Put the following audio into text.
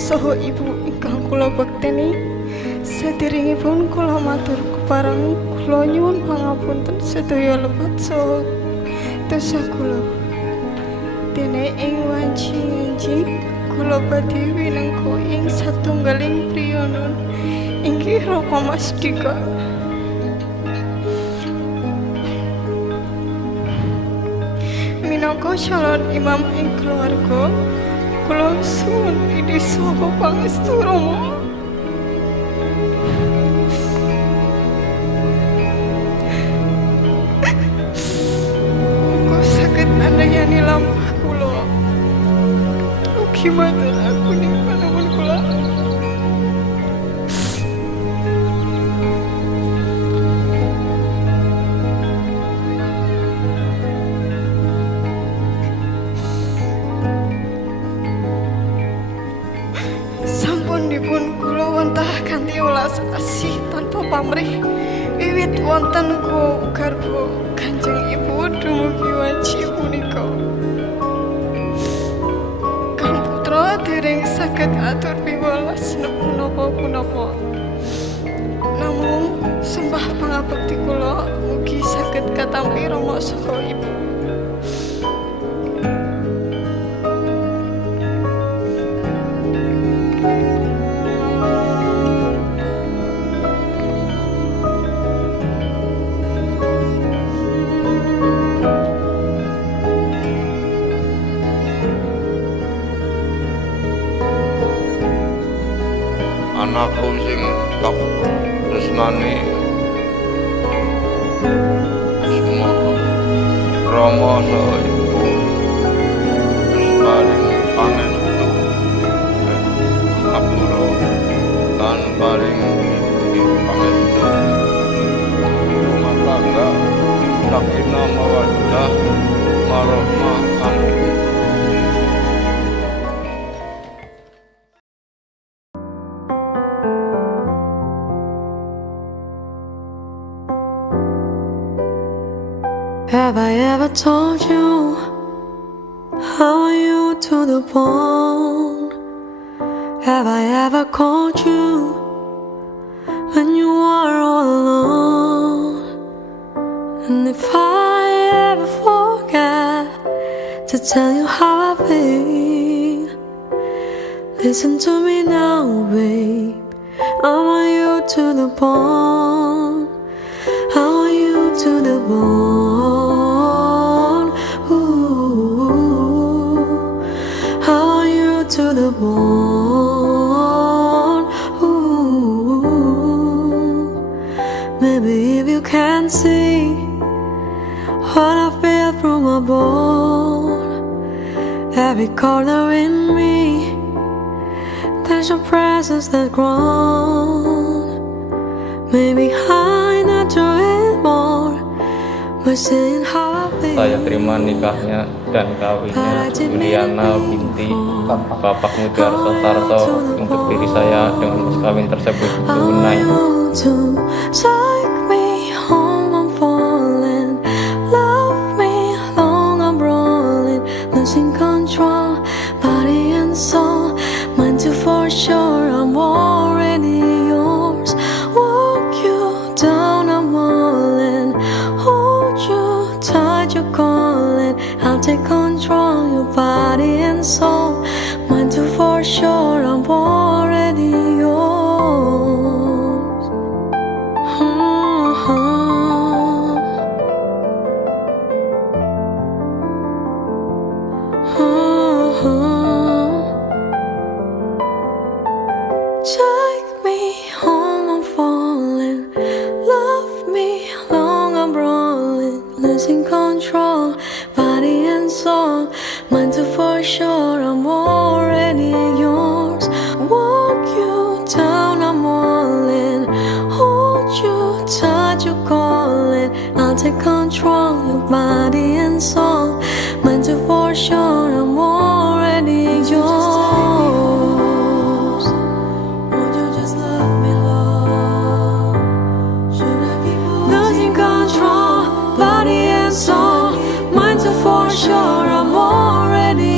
saha ibu ingkang kula bekteni, sadiringipun kula matur kepareng kula nyuwun pangapunten sedaya lepat saha dosa kula. Dene ing wanci-wanci kula badhe winengku ing satunggaling priya nun inggih Raka Mastika. Minangka calon imam ing keluarga, kula suwun idi saha pangestu Rama. Muga saged andayani lampah kula. Ugi matur aku ning panuwun kula. Dipun kula wentah kanthi welas asih tanpa pamrih wiwit wonten garwa Kanjeng Ibu dumugi wanci punika. Kang putra dereng saged atur piwelas punapa-punapa. Namung sembah pangabekti kula mugi saged katampi Rama saha Ibu. Anakku sing tak tresnani semua Rama saha Ibu wis paring pangestu kapura lan paring pangestu rumah tangga sakinah mawaddah warahmah. Amin. Have I ever told you how are you to the bone? Have I ever called you when you are all alone? And if I ever forget to tell you how I feel, listen to me now, babe. I want you to the bone. I want you to the bone. To the bone. Ooh. Maybe if you can see what I feel through my bone, every corner in me, there's a presence that's grown. Maybe I not do it more by saying how I feel. Saya terima nikahnya dan kawinnya Juliana binti Bapak Mudarso Tarto untuk diri saya dengan mas kawin tersebut tunai. Take me home, I'm falling. Love me long, I'm rolling. Losing control, body and soul. Mine too for sure, I'm already yours. Walk you down, I'm all in. Hold you tight, you're calling. I'll take control, your body and soul. Mine too for sure, I'm already yours. Take me home, I'm falling. Love me long, I'm rolling. Losing control, body and soul. Mine too for sure, I'm already yours. Walk you down, I'm all in. Hold you tight, you're calling. I'll take control, your body and soul. Mine too for sure, I'm already yours. Won't you just love me, love? Should I keep losing control, body and soul? Mine too for sure, I'm already